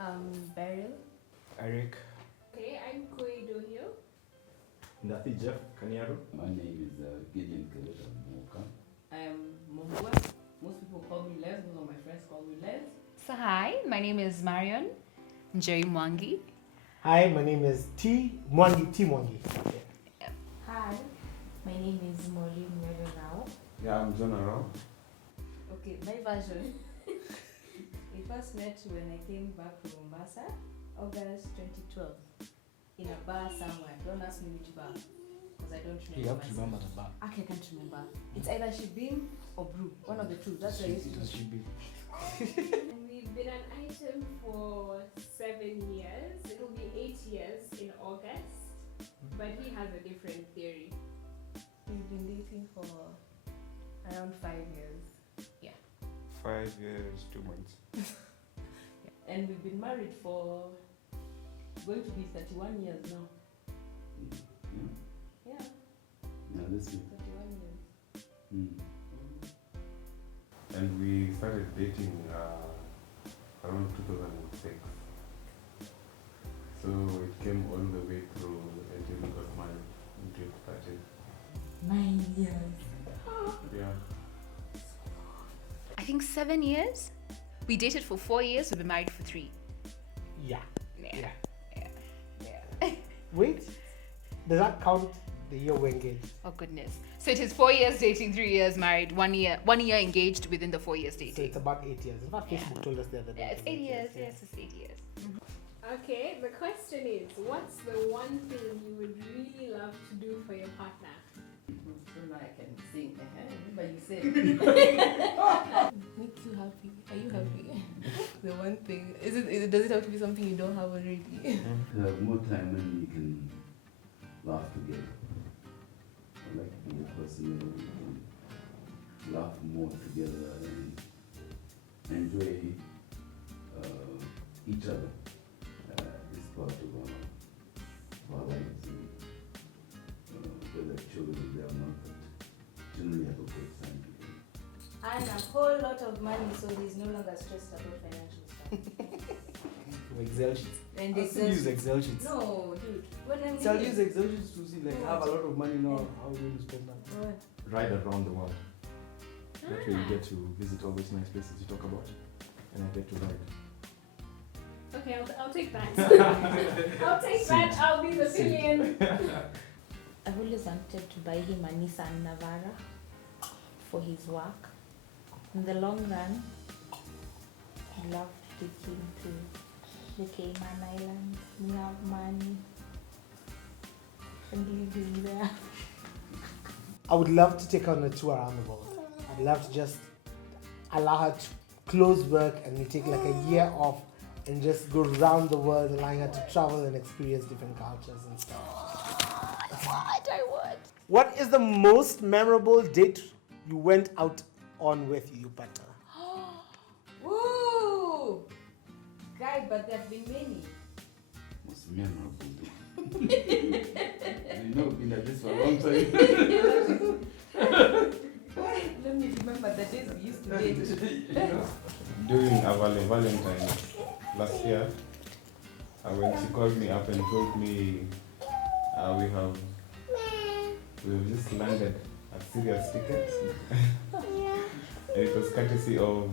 Beryl. Eric. Okay, I'm Koi Dohio. Nathi Jeff Kanyaru. My name is Gideon Kaleta Moka. I am Mumbwa. Most people call me Les. Most of my friends call me Les. So hi, my name is Marion Njeri Mwangi. Hi, my name is Mwangi. Hi, my name is Maureen Rao. Yeah, I'm John Arao. Okay, my version. We first met when I came back from Mombasa, August 2012, in a bar somewhere. Don't ask me which bar, because I don't remember. You have to remember the bar. Okay, I can't remember. It's either Shibim or Brew, one of the two. That's what I used to do. Shibim. And we've been an item for 7 years. It will be 8 years in August. But he has a different theory. We've been dating for around 5 years. 5 years, 2 months. And we've been married for going to be 31 years now. Yeah, Now this week. 31 years. And we started dating around 2006. So it came all the way through until we got married in 2013. 9 years. Yeah. I think 7 years. We dated for 4 years, we've been married for 3. Yeah. Yeah. Wait, does that count the year we're engaged? Oh goodness. So it is 4 years dating, 3 years married, 1 year engaged within the 4 years So dating. it's about 8 years. In fact, Yeah. Facebook told us the other day. Yeah, it's 8 years. Yes, it's 8 years. Okay, the question is, what's the one thing you would really love to do for your partner? So now I can sing. But you said. Make you happy. Are you happy? The one thing. Does it have to be something you don't have already? To have more time when we can laugh together. I like to be a person where we can laugh more together and enjoy each other. This part of our lives. Whether children are there or not, but generally have a good time together. And a whole lot of money, so he's no longer stressed about financial stuff. Excel sheets. And I still use Excel sheets. No, dude. What I'm So I'll use Excel sheets to see, like, have a lot of money now. How will you spend that? What? Ride around the world. That way you get to visit all those nice places you talk about. And I get to ride. Okay, I'll take that. I'll take that. I'll be the pillion. I've always wanted to buy him a Nissan Navara for his work. In the long run, I'd love to take him to the Cayman Islands, love money, and leave him there. I would love to take her on a tour around the world. I'd love to just allow her to close work and we take like a year off and just go around the world, allowing her to travel and experience different cultures and stuff. I would. What is the most memorable date you went out on with your partner? Woo! Guy, but there have been many. Most memorable day. You know, been at this for a long time. Let me remember the days we used to date. During our Valentine last year, when she called me up and told me we've just landed a serious ticket. And it was courtesy of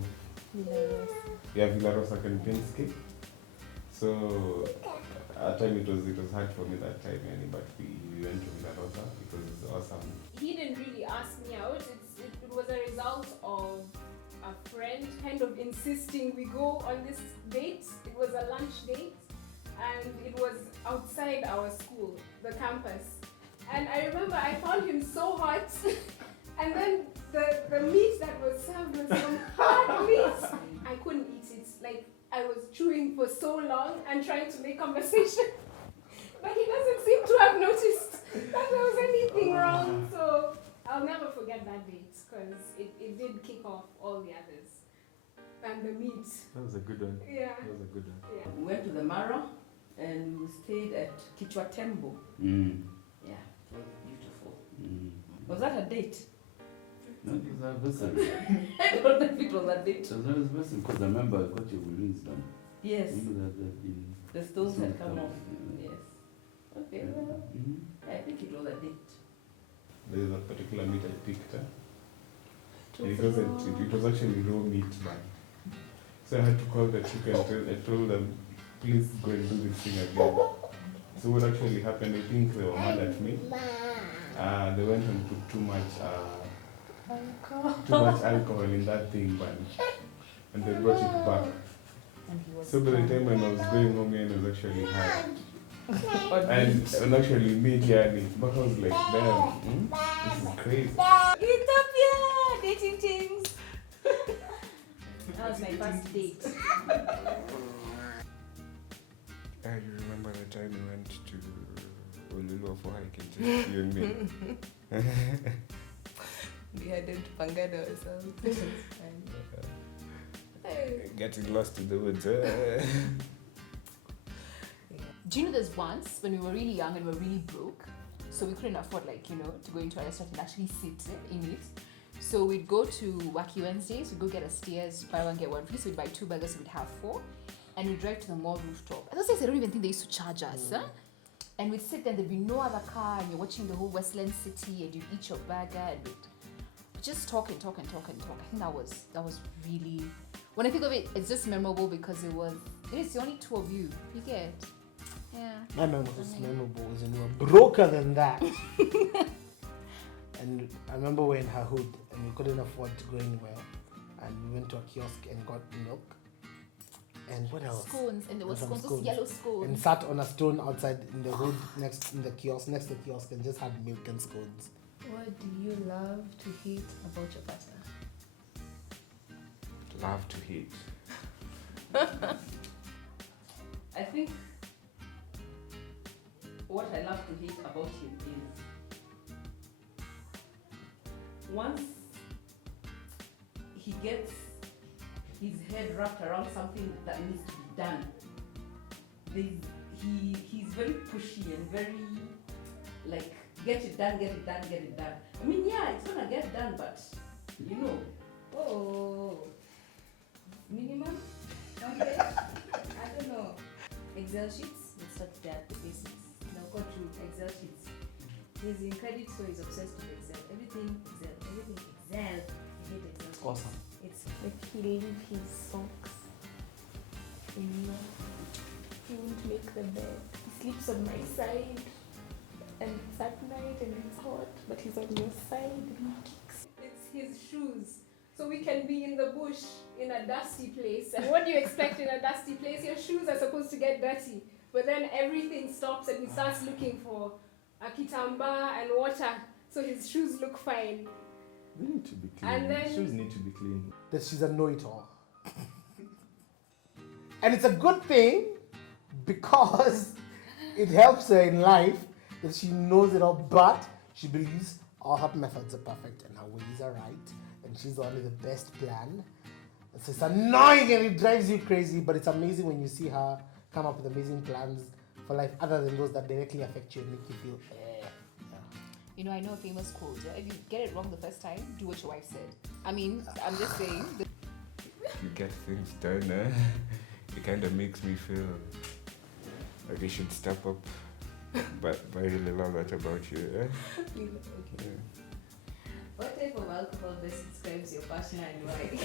Villarosa Kempinski. So at time it was hard for me that time, but we went to Villarosa. It was awesome. He didn't really ask me out. It was a result of a friend kind of insisting we go on this date. It was a lunch date and it was outside our school, the campus. And I remember I found him so hot and then the meat that was served was some hard meat. I couldn't eat it. Like I was chewing for so long and trying to make conversation. But he doesn't seem to have noticed that there was anything wrong. So I'll never forget that date because it did kick off all the others. And the meat. That was a good one. Yeah. That was a good one. Yeah. We went to the Mara and we stayed at Kichwa Tembo. Yeah, it was beautiful. Was that a date? No, it was our anniversary. I don't know if it was a date. It was our anniversary because I remember I got your balloons done. Yes, Remember that they've been. the stones Stone had come come off. off, Yes. Okay, well, I think it was a date. There's a particular meat I picked. It was actually raw meat, man. So I had to call the chicken. I told them, please go and do this thing again. So what actually happened, I think they were mad at me. They went and put too much alcohol in that thing, man. And they brought it back. And he was So by the time when I was going home, I was actually high. And actually made yani. But I was like, damn, this is crazy. Ethiopia! Dating things! That was my first date. You remember the time we went to Ululu for hiking, just you and me? We hadn't pangada ourselves. Getting lost in the woods. Do you know there's once when we were really young and we were really broke, so we couldn't afford to go into a restaurant and actually sit in it. So we'd go to Wacky Wednesdays, we'd go get a Steers, buy one get one free, so we'd buy 2 burgers, so we'd have 4, and we'd drive to the mall rooftop. And those days I don't even think they used to charge us. And we'd sit there, there'd be no other car, and you're watching the whole Westland city, and you'd eat your burger, and we'd just talk and talk and talk and talk. I think that was really, when I think of it, it's just memorable because it's the only 2 of you. You get? Yeah. My memory was memorable was when we were broker than that. And I remember we were in Hahoud and we couldn't afford to go anywhere. And we went to a kiosk and got milk. And what else? Scones, and there was Some scones, those scones. yellow And scones. sat on a stone outside in the hood next to the kiosk and just had milk and scones. What do you love to hate about your partner? Love to hate. I think what I love to hate about him is once he gets his head wrapped around something that needs to be done, he's very pushy and very like, get it done. I mean, yeah, it's gonna get done, but Minimum? Okay. I don't know. Excel sheets? Let's start there at the basics. Now go through Excel sheets. He's in credit, so he's obsessed with Excel. Everything Excel. I hate Excel sheets. Awesome. It's like he leave his socks in here. He won't make the bed. He sleeps on my side. And it's at night and it's hot, but he's on your side and he kicks. It's his shoes. So we can be in the bush in a dusty place. And what do you expect in a dusty place? Your shoes are supposed to get dirty. But then everything stops and he starts looking for a kitamba and water. So his shoes look fine. They need to be clean. And then- Shoes need to be clean. That she's a know-it-all. And it's a good thing because it helps her in life that she knows it all, but she believes all her methods are perfect and her ways are right, and she's the one with the best plan. And so it's annoying and it drives you crazy, but it's amazing when you see her come up with amazing plans for life other than those that directly affect you and make you feel yeah. I know a famous quote. If you get it wrong the first time, do what your wife said. I mean, I'm just saying. You get things done, it kind of makes me feel like I should step up. But I really love that about you. Yeah? what type of alcohol best describes your partner and why?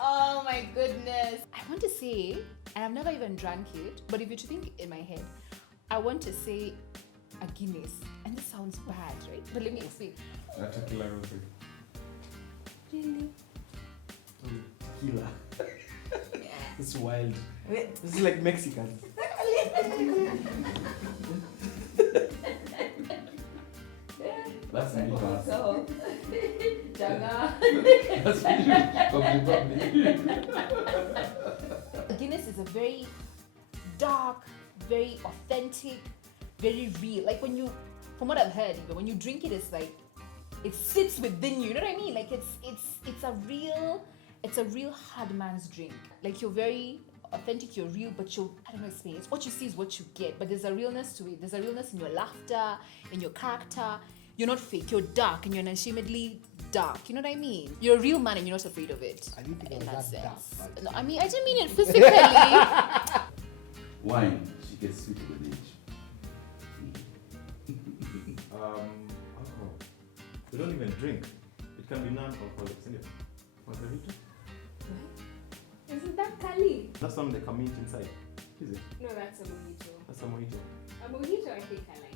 Oh my goodness. I want to say, and I've never even drank it, but if you to think in my head, I want to say a Guinness. And this sounds bad, right? But let me explain. Tequila rosé. Really? Tequila. It's wild. This is like Mexican. That's me. So, Janga. That's me. Guinness is a very dark, very authentic, very real. Like from what I've heard, even when you drink it, it's like it sits within you. You know what I mean? Like it's a real hard man's drink. Like you're very authentic, you're real, but I don't know explain. It's what you see is what you get. But there's a realness to it. There's a realness in your laughter, in your character. You're not fake. You're dark, and you're unashamedly dark. You know what I mean? You're a real man, and you're not afraid of it. I didn't think In I that was that sense. dark, but No, I mean, I didn't mean it physically. Wine, she gets sweet with age. Alcohol. We don't even drink. It can be non-alcoholic, isn't it? Margarita? Isn't that Kali? That's something that can meet inside. Is it? No, that's a mojito. That's a mojito. A mojito, I think I like.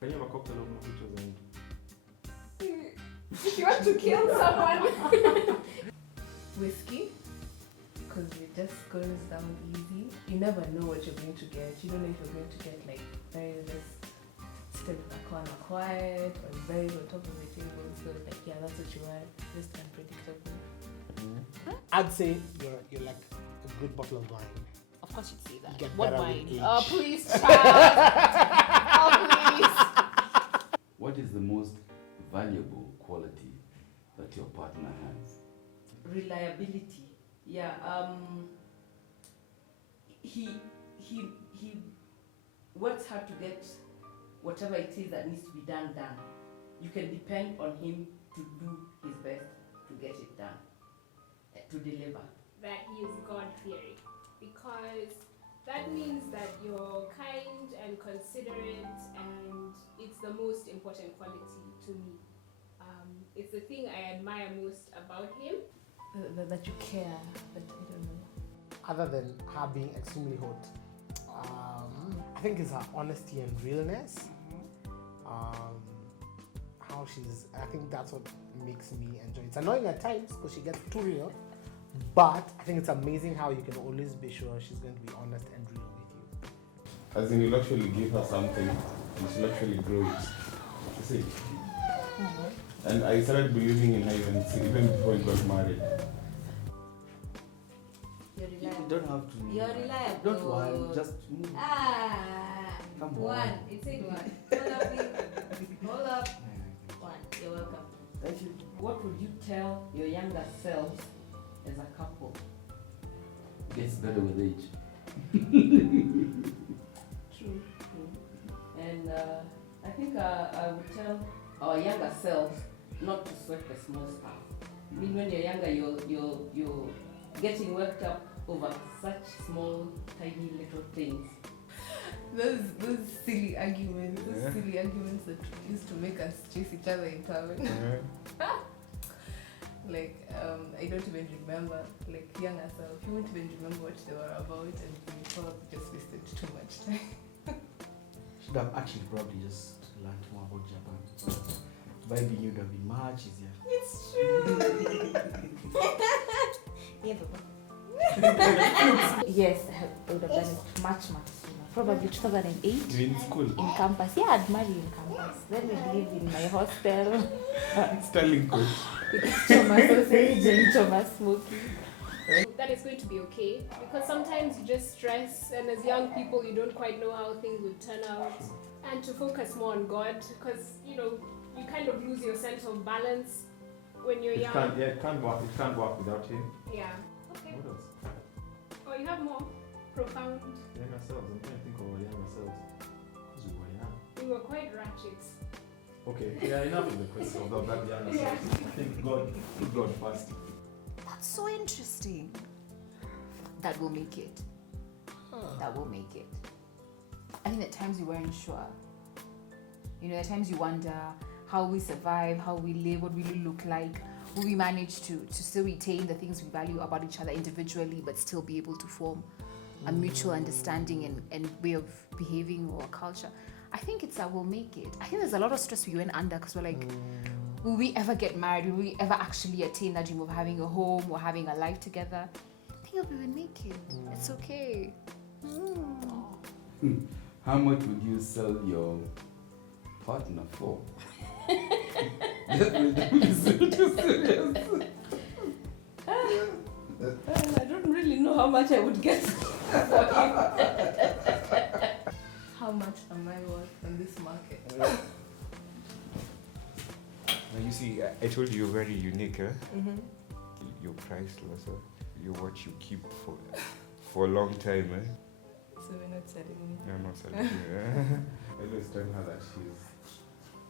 Can you have a cocktail of mojitos and If you want to kill someone. Whiskey, because it just goes down easy. You never know what you're going to get. You don't know if you're going to get like very just still in a corner quiet or very on top of the table. So like yeah, that's what you want. Just unpredictable. I'd say you're like a good bottle of wine. Of course, you'd say that. You get What better with wine? age. Oh, please, child. Oh, please. What is the most valuable quality that your partner has? Reliability. Yeah. He works hard to get whatever it is that needs to be done. You can depend on him to do his best to get it done, to deliver. That he is God-fearing. Because that means that you're kind and considerate, and it's the most important quality to me. It's the thing I admire most about him. That you care. That I don't know. Other than her being extremely hot, I think it's her honesty and realness. How I think that's what makes me enjoy it. It's annoying at times because she gets too real, but I think it's amazing how you can always be sure she's going to be honest and real with you. As in, you'll actually give her something and she'll actually grow it. You see? And I started believing in her even before we got married. You're You reliable. don't have to. You're reliable. Don't worry, just move. Come on. One. It said one. Hold up, please. Hold up. One. You're welcome. Thank you. What would you tell your younger selves as a couple? Gets better with age. True. And I think I would tell our younger selves not to sweat the small stuff. I mean, when you're younger, you're getting worked up over such small, tiny little things. Those silly arguments, that used to make us chase each other in town. Like, I don't even remember, like younger self, you won't even remember what they were about, and you probably just wasted too much time. Should have actually probably just learned more about Japan. Vibing would have been much easier. It's true. Yes, I would have done it much sooner. Probably 2008 You're in school. in campus. Yeah, I'd marry in campus. Then we'd live in my hostel Sterling coach. with choma sausage and choma smoking. That is going to be okay, because sometimes you just stress, and as young people you don't quite know how things would turn out, and to focus more on God, because you kind of lose your sense of balance when you're young. It can't work without him. Yeah. Okay. What else? Oh, you have more profound. Younger selves. I'm trying to think of our younger selves. Because we were young. We were quite ratchet. Okay, yeah, enough of the question about that younger selves. I think God first. That's so interesting. That will make it. That will make it. I think at times you weren't sure. At times you wonder how we survive, how we live, what we really look like. Will we manage to still retain the things we value about each other individually, but still be able to form a mutual understanding and way of behaving or culture? I think it's that we'll make it. I think there's a lot of stress we went under because we're like, will we ever get married? Will we ever actually attain that dream of having a home or having a life together? I think we will make it. It's okay. How much would you sell your partner for? I don't really know how much I would get. How much am I worth in this market? Now you see, I told you you're very unique, eh? Mm-hmm. You're priceless, eh? You're what you keep for a long time, eh? So we're not selling anything. No, I'm not selling you. I always tell her that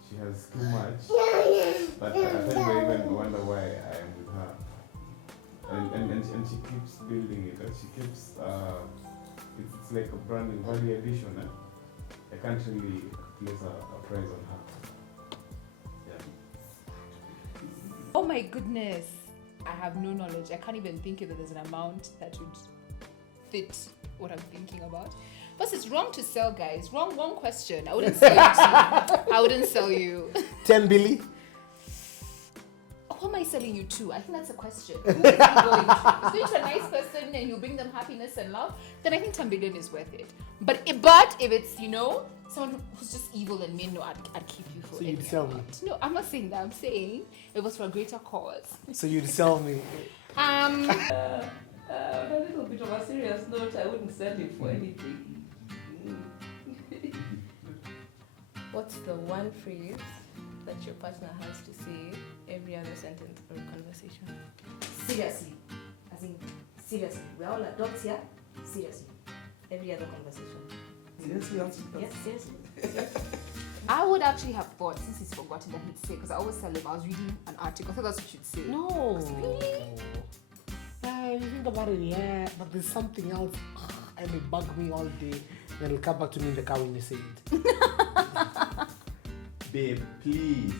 she has too much. But at times I even wonder why I am with her. And she keeps building it, and she keeps it's like a brand new value addition. I can't really place a price on her. Yeah. Oh my goodness. I have no knowledge. I can't even think if there's an amount that would fit what I'm thinking about. Plus, it's wrong to sell, guys. Wrong question. I wouldn't sell you. I wouldn't sell you. 10 billy? Who am I selling you to? I think that's a question. Who is he going to? If going to a nice person and you bring them happiness and love, then I think 10 billion is worth it. But if it's, you know, someone who's just evil and mean, no, I'd keep you for So any you'd sell me? amount. No, I'm not saying that. I'm saying it was for a greater cause. So you'd sell me? On a little bit of a serious note, I wouldn't sell it for anything. What's the one phrase that your partner has to say every other sentence or conversation? Seriously. As in, seriously. We're all adults here. Seriously. Every other conversation. Seriously? Yes, seriously. I would actually have thought, since he's forgotten, that he'd say, because I always tell him, I was reading an article, I thought that's what you should say. No. Really? You think about it, yeah, but there's something else and it bug me all day. Then it'll come back to me in the car when you say it. Babe, please.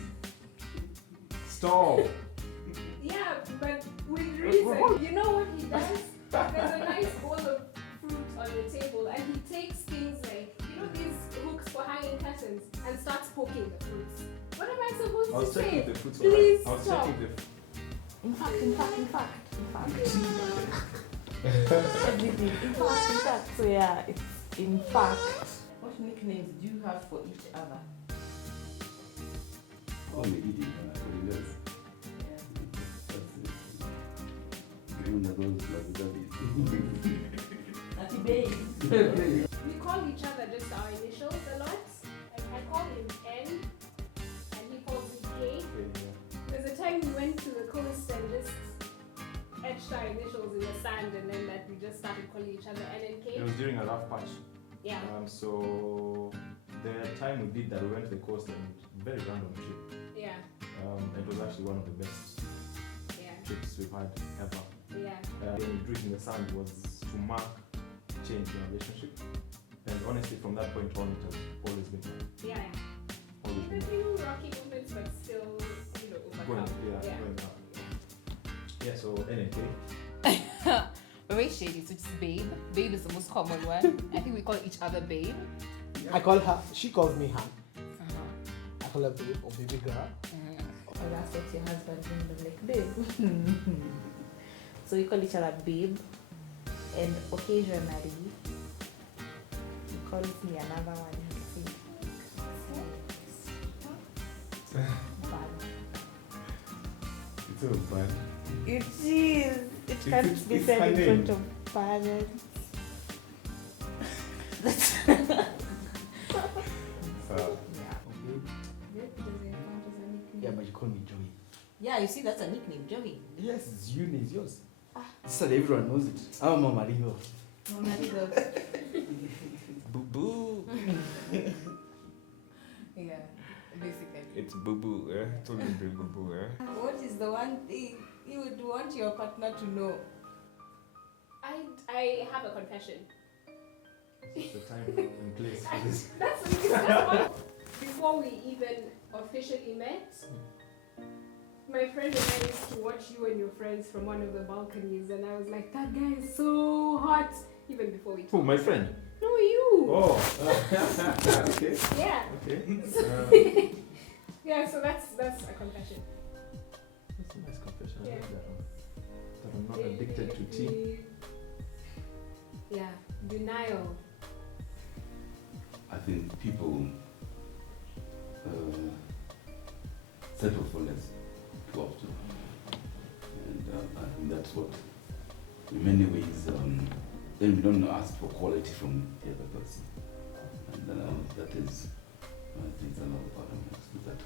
Stop. Yeah, but with reason. You know what he does? There's a nice bowl of fruit on the table, and he takes things like, you know, these hooks for hanging curtains, and starts poking the fruits. What am I supposed I was to checking say? the fruits. Please I was stop. checking the. In fact. Everything. In fact. So yeah, it's in fact. What nicknames do you have for each other? Call me Edie, what it is. That's it. Give me those lovey-dovey. Natty babe. We call each other just our initials a lot. Like I call him N, and he calls me K. There's a time we went to the coast and just etched our initials in the sand, and then that we just started calling each other N and K. It was during a rough patch. Yeah. So the time we did that, we went to the coast and very random trip. Yeah. It was actually one of the best Yeah. trips we've had ever. Yeah. When we drew it in the sand was to mark change in our relationship. And honestly, from that point on, it has always been fun. Yeah. Always Even been few rocky moments, but still, you know, going, overcome. yeah, going up. Yeah, so NNK. Very shady, so it's babe. Babe is the most common one. I think we call each other babe. I call her, she calls me her. I call her babe or baby girl. Or that's what your husband is like, babe. So we call each other babe. And occasionally, he calls me another one. It's so bad. It is. It can't be it's said her in name. front of parents. So, Yeah, but you call me Joey. Yeah, you see, that's a nickname, Joey. Yes, it's you, it's yours. So that everyone knows it. I'm Mama Rigo. Boo boo. Yeah, basically. it's boo boo, eh? It's only big boo boo, eh? What is the one thing you would want your partner to know? I have a confession. It's the time and place for this. That's one. Before we even officially met, my friend and I used to watch you and your friends from one of the balconies, and I was like, that guy is so hot. Even before we Who, my friend? No, you. Oh, okay. Yeah. Okay. Yeah, so that's a confession. That's a nice confession. I Yeah. like that one. That I'm not addicted to tea. Yeah, denial. I think people settle for less too often. And I think that's what, in many ways, then we don't ask for quality from the other person. And that is, I think, another part of it, is that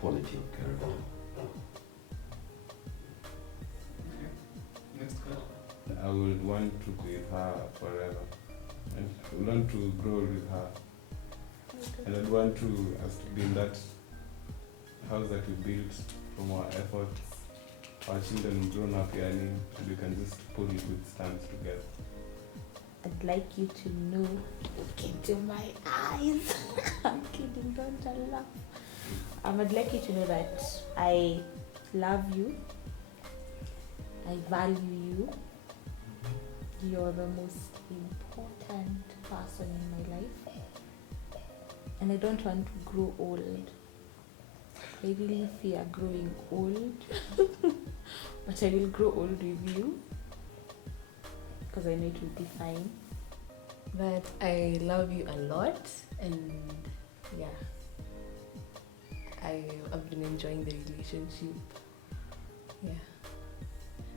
quality of character. Next card. I would want to be with her forever. And I would want to grow with her. And I'd want to us to be in that house that we built from our efforts. Our children grown up yani, and we can just pull it with stamps together. I'd like you to know, look into my eyes. I'm kidding, don't laugh. I'd like you to know that I love you. I value you. You're the most important person in my life. And I don't want to grow old. I really fear growing old. But I will grow old with you. Because I know it will be fine. But I love you a lot, and yeah, I've been enjoying the relationship. Yeah,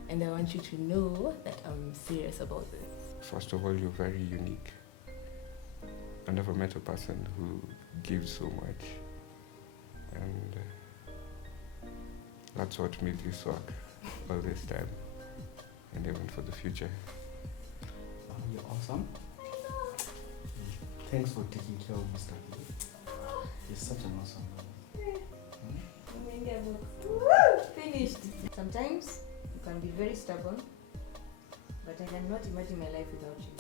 and I want you to know that I'm serious about this. First of all, you're very unique. I never met a person who gives so much, and that's what made this work all this time, and even for the future. You're awesome. Thanks for taking care of Mr. He's such an awesome Finished. Sometimes you can be very stubborn, but I cannot imagine my life without you.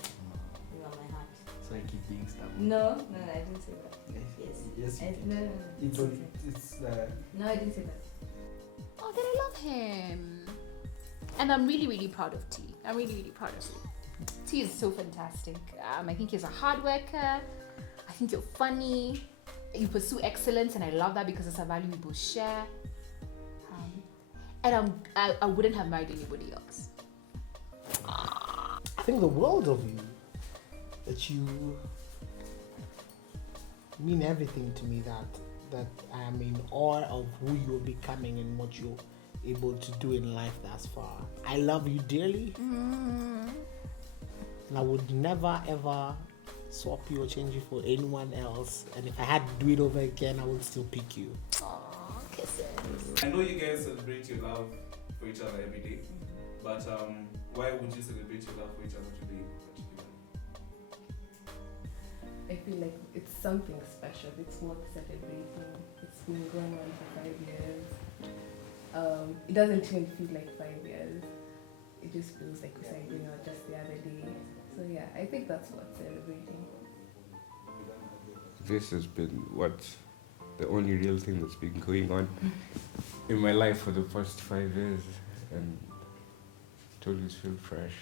You are my heart. So I keep being stubborn. No, I didn't say that. Yes. Yes, you did. No. It's No, I didn't say that. Oh, then I love him. And I'm really, really proud of T. I'm really, really proud of you. T is so fantastic. I think he's a hard worker. I think you're funny. You pursue excellence, and I love that because it's a value we both share. And I wouldn't have married anybody else. I think the world of you, that you mean everything to me, that I am in awe of who you're becoming and what you're able to do in life thus far. I love you dearly. And I would never ever swap you or change you for anyone else. And if I had to do it over again, I would still pick you. Aww, kisses. I know you guys celebrate your love for each other every day, but why would you celebrate your love for each other today particularly? I feel like it's something special. It's worth celebrating. It's been going on for 5 years. It doesn't even feel like 5 years. It just feels like we started going out just the other day. So yeah, I think that's worth celebrating. This has been the only real thing that's been going on in my life for the past 5 years, and it always feels fresh.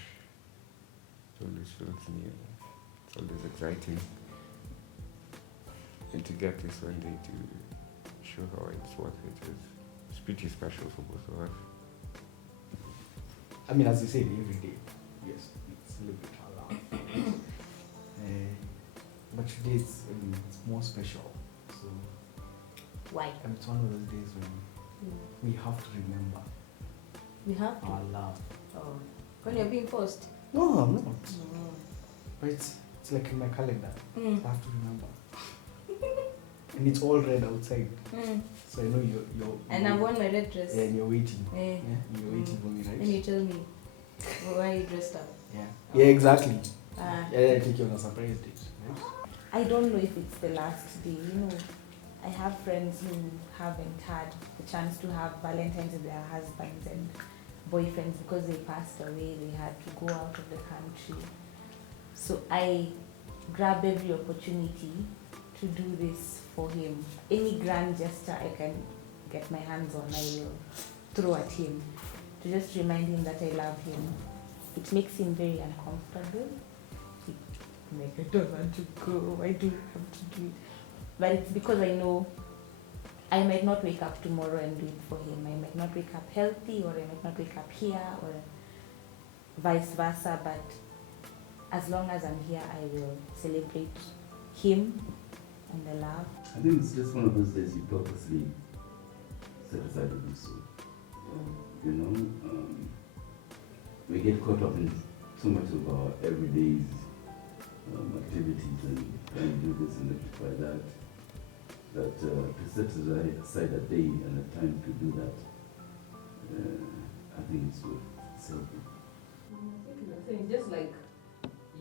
It always feels new. It's always exciting. And to get this one day to show how it's worth it's pretty special for both of us. I mean, as you said, every day, yes, we celebrate our love. But today it's more special. So Why? and it's one of those days when we have to remember We have to. our love. Oh. When you're being forced. No, I'm not. But it's like in my calendar. I have to remember. And it's all red outside. So I know you're And I worn my red dress. Yeah, and you're waiting. Yeah. You're waiting for me, right? Then you tell me, why are you dressed up? Yeah. Yeah, exactly. Ah. Yeah, I take you on a surprise date. Right? I don't know if it's the last day, I have friends who haven't had the chance to have Valentine's with their husbands and boyfriends because they passed away, they had to go out of the country. So I grab every opportunity to do this for him. Any grand gesture I can get my hands on, I will throw at him to just remind him that I love him. It makes him very uncomfortable. Like, I don't want to go, I do have to do it. But it's because I know I might not wake up tomorrow and do it for him. I might not wake up healthy, or I might not wake up here, or vice versa. But as long as I'm here, I will celebrate him and the love. I think it's just one of those days you purposely set aside to do so. You know, we get caught up in so much of our everyday activities and trying to do this and rectify that. That to set aside a day and a time to do that, I think it's good. It's healthy. It's just like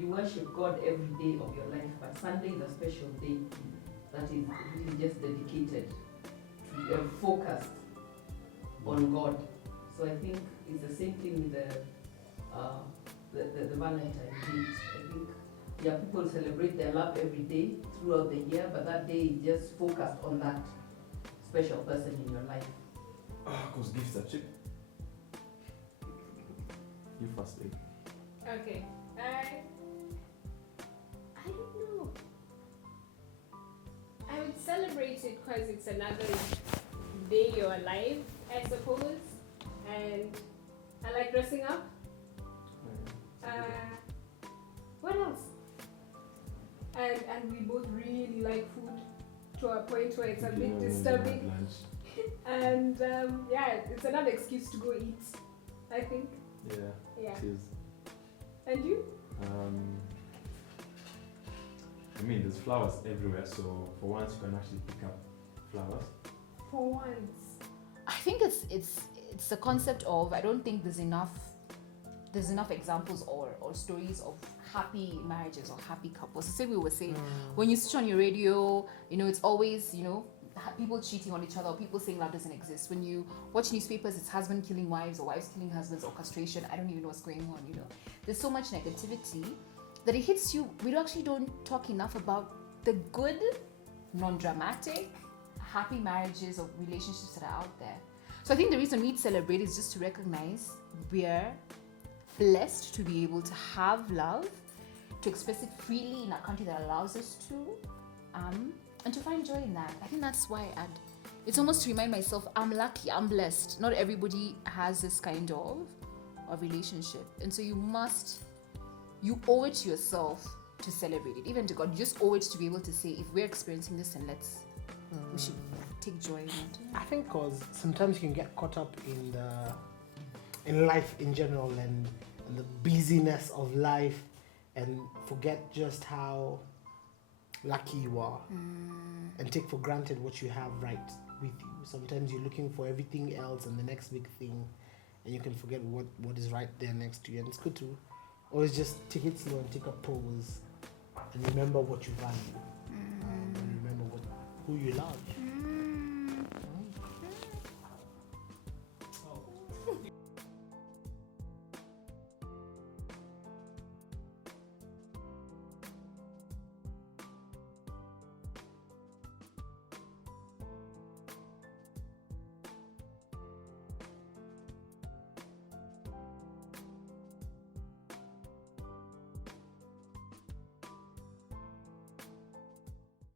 you worship God every day of your life, but Sunday is a special day that is really just dedicated to focused on God. So I think it's the same thing with the Valentine date. I think people celebrate their love every day throughout the year, but that day is just focused on that special person in your life. Because gifts are cheap. You first, babe. Okay. I don't know. I would celebrate it because it's another day you're alive, I suppose. And I like dressing up. What else? And we both really like food to a point where it's a bit disturbing. And it's another excuse to go eat, I think. Yeah. It is. And you? I mean, there's flowers everywhere, so for once you can actually pick up flowers. For once. I think it's the concept of, I don't think there's enough examples or stories of happy marriages or happy couples. The same we were saying, when you switch on your radio, it's always, people cheating on each other or people saying love doesn't exist. When you watch newspapers, it's husband killing wives or wives killing husbands, orchestration. I don't even know what's going on, There's so much negativity that it hits you. We actually don't talk enough about the good, non-dramatic, happy marriages or relationships that are out there. So I think the reason we celebrate is just to recognize we're blessed to be able to have love, to express it freely in a country that allows us to, and to find joy in that. I think that's why it's almost to remind myself, I'm lucky, I'm blessed. Not everybody has this kind of relationship. And so you owe it to yourself to celebrate it, even to God. You just owe it to be able to say, if we're experiencing this, then we should take joy in it. I think because sometimes you can get caught up in life in general and the busyness of life and forget just how lucky you are and take for granted what you have right with you. Sometimes you're looking for everything else and the next big thing, and you can forget what is right there next to you. And it's good to always just take it slow and take a pause and remember what you value and remember who you love.